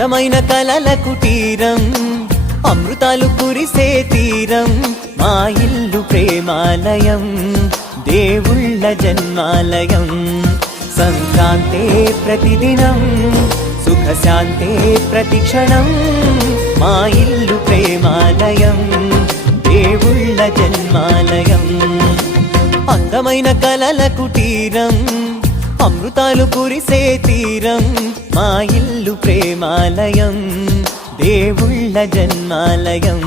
అందమైన కలల కుటీరం, అమృతాలు కురిసే తీరం, మా ఇల్లు ప్రేమాలయం, దేవుళ్ళ జన్మాలయం. సంక్రాంతే ప్రతిదినం, సుఖశాంతే ప్రతిక్షణం, మా ఇల్లు ప్రేమాలయం, దేవుళ్ళ జన్మాలయం. అందమైన కలల కుటీరం, అమృతాలు కురిసే తీరం, మా ఇల్లు ప్రేమాలయం, దేవుళ్ళ జన్మాలయం.